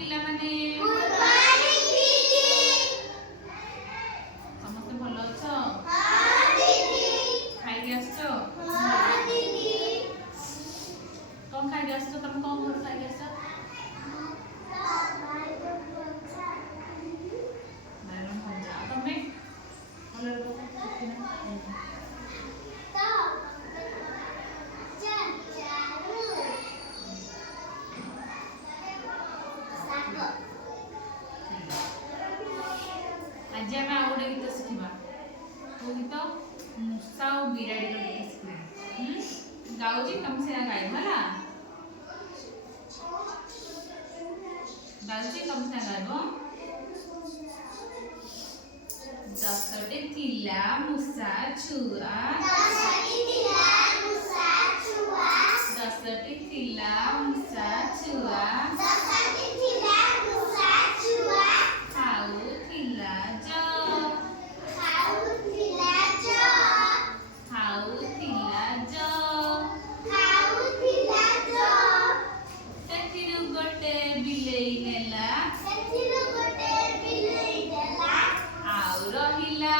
ପିଲାମାନେ good morning ଦିଦି। ସମସ୍ତେ ଭଲ ଅଛ? ହଁ ଦିଦି। ଖାଇକି ଆସିଛ? ହଁ ଦିଦି। କଣ ଖାଇକି ଆସିଛ? ତମେ କଣ ଘରୁ ଖାଇକି ଆସିଛ? ବାଇଗଣ ଭଜା। ଆଉ ତମେ? ଭଲରେ ପକା ଦେଖିନା। ଆଜି ଆମେ ଆଉ ଗୋଟେ ଗୀତ ଶିଖିବା। କୋଉ ଗୀତ? ମୂଷା ଆଉ ବିରାଡ଼ିର ଗୀତ ଶିଖିବା। ଗାଉଛି ତମେ ସେୟା ଗାଇବ ହେଲା। ଗାଉଛି ତମେ ସେୟା ଗାଇବ। ଦଶଟି ଥିଲା ମୂଷା ଛୁଆ। ଦଶଟି ଥିଲା ମୂଷା ଛୁଆ। ଖାଉଥିଲା ସେଥିରୁ ଗୋଟେ ବିଲେଇ ନେଲା। ଆଉ ରହିଲା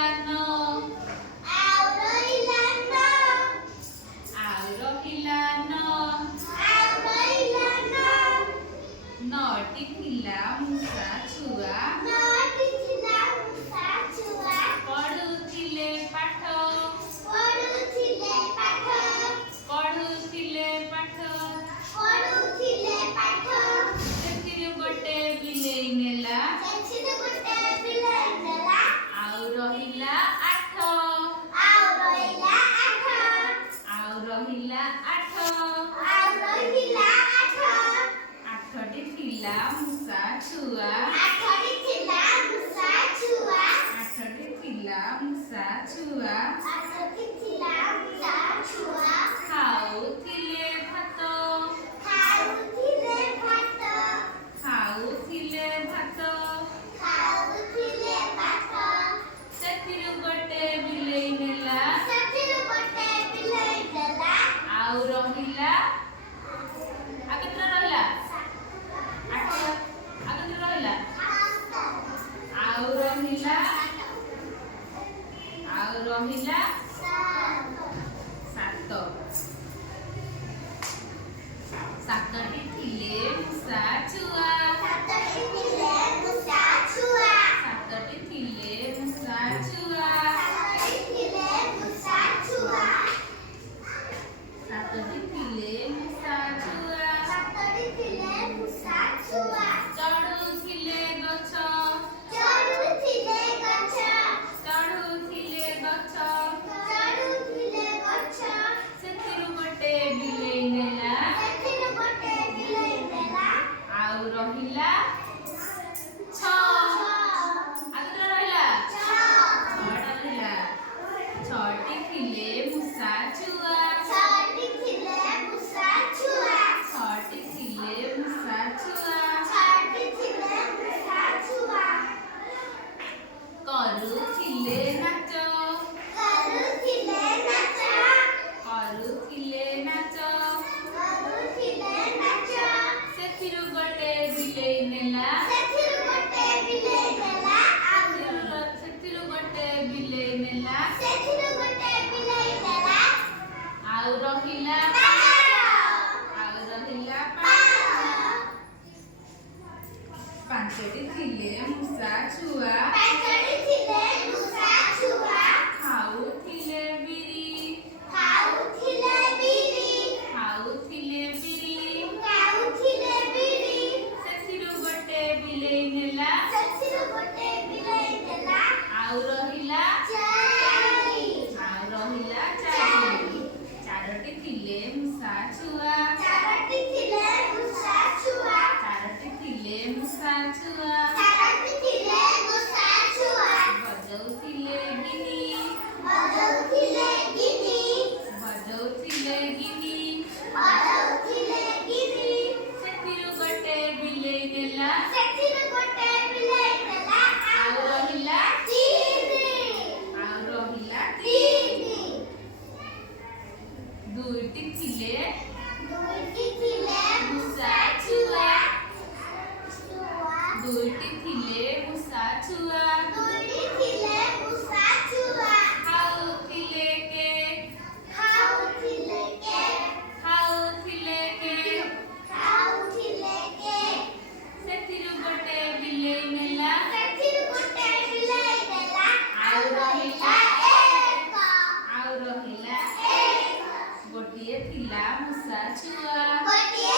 ନଅଟି ଥିଲା ମୂଷା ଛୁଆ। ପଢୁଥିଲେ ପାଠ। ସେଥିରୁ ଗୋଟେ ବିଲେଇ ନେଲା। ଆଉ ରହିଲା ଆଠ। ଆଠଟି ଥିଲା ମୂଷା ଛୁଆ। ଖାଉଥିଲେ ଭାତ। ସେଥିରୁ ଗୋଟେ ବିଲେଇ ନେଲା। ଆଉ ରହିଲା ଆଉ କେତେଟା ରହିଲା? ଆଠଟା। ଆଉ କେତେଟା ରହିଲା? ଆଉ ରହିଲା ସାତ। ସାତଟି ଥିଲେ ମୂଷା ଛୁଆ। ସାତଟି ଥିଲେ ମୂଷା ଥିଲା ମୂଷା ଛୁଆ। ଗୋଟିଏ